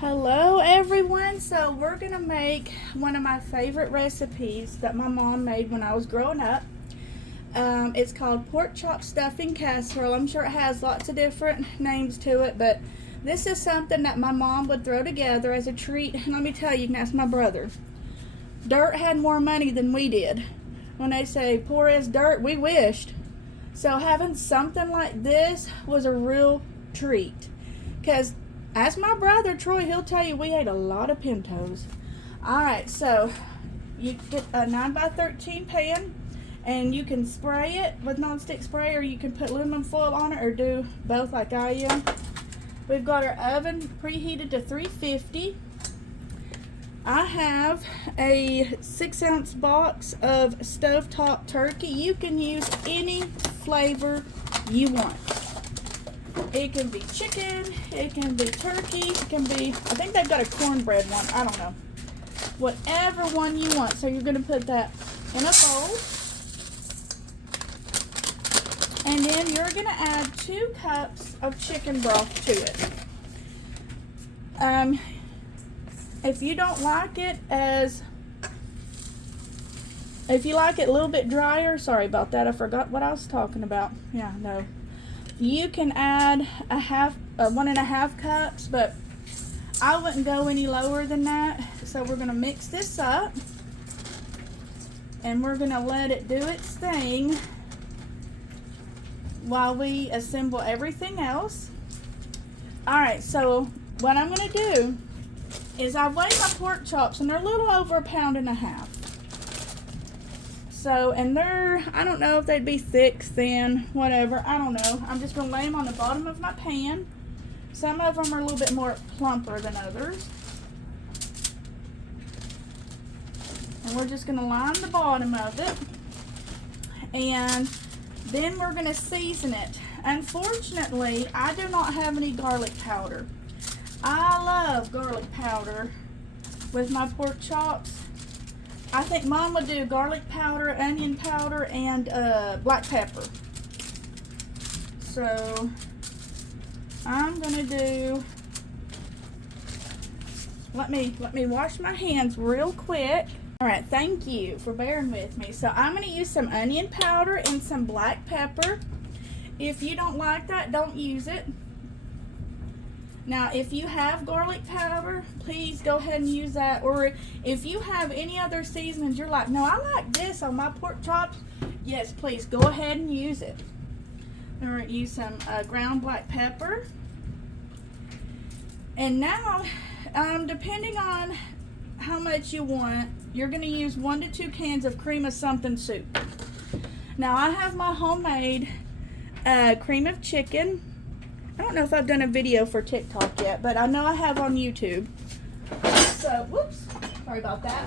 Hello everyone. So we're gonna make one of my favorite recipes that my mom made when I was growing up. It's called pork chop stuffing casserole. I'm sure it has lots of different names to it, but this is something that my mom would throw together as a treat. And let me tell you, you can ask my brother. Dirt had more money than we did. When they say poor as dirt, we wished. So having something like this was a real treat. Because ask my brother Troy, he'll tell you we ate a lot of pintos. Alright, so you get a 9x13 pan and you can spray it with nonstick spray, or you can put aluminum foil on it, or do both like I am. We've got our oven preheated to 350. I have a 6-ounce box of stovetop turkey. You can use any flavor you want. It can be chicken, it can be turkey, it can be, I think they've got a cornbread one, I don't know. Whatever one you want. So you're going to put that in a bowl. And then you're going to add 2 cups of chicken broth to it. If you don't like it if you like it a little bit drier, sorry about that, I forgot what I was talking about. Yeah, no. You can add 1.5 cups, but I wouldn't go any lower than that. So we're going to mix this up, and we're going to let it do its thing while we assemble everything else. Alright, so what I'm going to do is I weigh my pork chops, and they're a little over 1.5 pounds. So, and they're, I don't know if they'd be thick, thin, whatever, I don't know. I'm just going to lay them on the bottom of my pan. Some of them are a little bit more plumper than others. And we're just going to line the bottom of it. And then we're going to season it. Unfortunately, I do not have any garlic powder. I love garlic powder with my pork chops. I think Mom would do garlic powder, onion powder, and black pepper. So I'm gonna do. Let me wash my hands real quick. All right, thank you for bearing with me. So I'm gonna use some onion powder and some black pepper. If you don't like that, don't use it. Now, if you have garlic powder, please go ahead and use that. Or if you have any other seasonings, you're like, no, I like this on my pork chops. Yes, please go ahead and use it. All right, use some ground black pepper. And now, depending on how much you want, you're going to use 1 to 2 cans of cream of something soup. Now, I have my homemade cream of chicken. I don't know if I've done a video for TikTok yet, but I know I have on YouTube. So, whoops, sorry about that.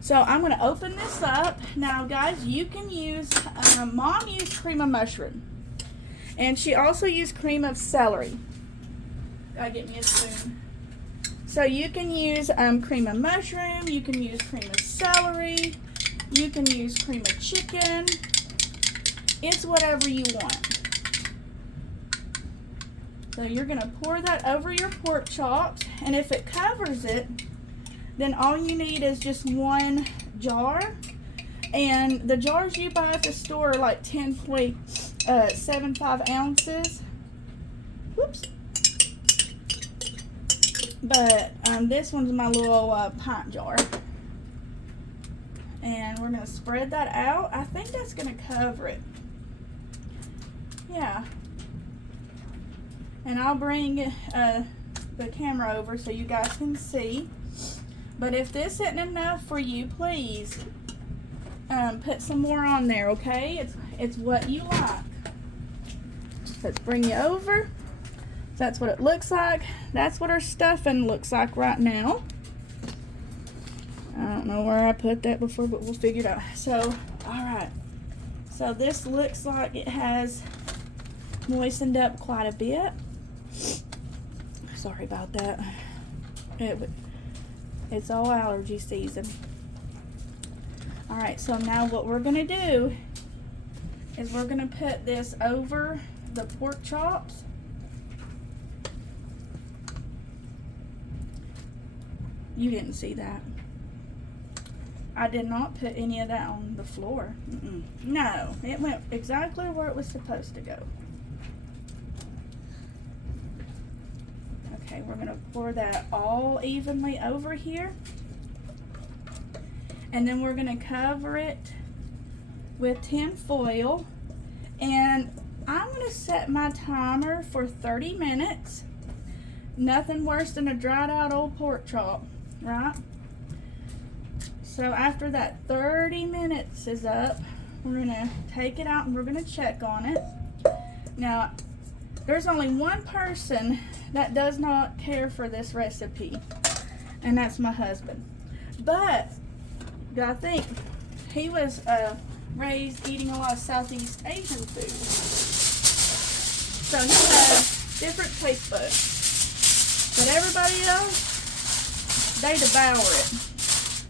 So I'm going to open this up. Now, guys, you can use, Mom used cream of mushroom. And she also used cream of celery. Gotta get me a spoon. So you can use cream of mushroom, you can use cream of celery, you can use cream of chicken. It's whatever you want. So you're going to pour that over your pork chops, and if it covers it, then all you need is just 1 jar. And the jars you buy at the store are like 10.75 ounces. Whoops. But this one's my little pint jar. And we're going to spread that out. I think that's going to cover it. Yeah. And I'll bring the camera over so you guys can see. But if this isn't enough for you, please put some more on there, okay? It's what you like. Let's bring you over. That's what it looks like. That's what our stuffing looks like right now. I don't know where I put that before, but we'll figure it out. So, alright. So this looks like it has moistened up quite a bit. Sorry about that. It's all allergy season. Alright, so now what we're going to do is we're going to put this over the pork chops. You didn't see that. I did not put any of that on the floor. No, it went exactly where it was supposed to go. Okay, we're gonna pour that all evenly over here. And then we're gonna cover it with tin foil. And I'm gonna set my timer for 30 minutes. Nothing worse than a dried out old pork chop, right? So after that 30 minutes is up, we're gonna take it out and we're gonna check on it. Now, there's only one person that does not care for this recipe, and that's my husband. But I think he was raised eating a lot of Southeast Asian food. So he has different taste buds. But everybody else, they devour it.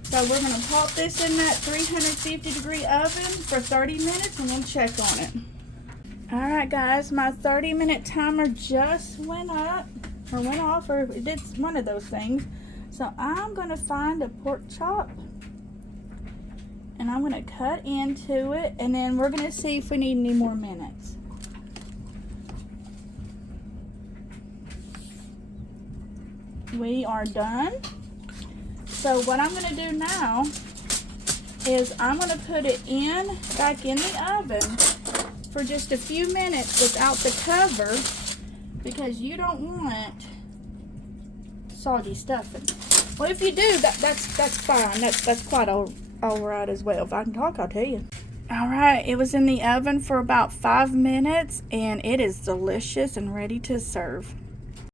So we're going to pop this in that 350 degree oven for 30 minutes and we'll check on it. Alright guys, my 30-minute timer just went up, or went off, or it did one of those things. So I'm going to find a pork chop and I'm going to cut into it, and then we're going to see if we need any more minutes. We are done. So what I'm going to do now is I'm going to put it back in the oven for just a few minutes without the cover, because you don't want soggy stuffing. Well, if you do, that's fine. That's quite all right as well. If I can talk, I'll tell you. All right, it was in the oven for about 5 minutes, and it is delicious and ready to serve.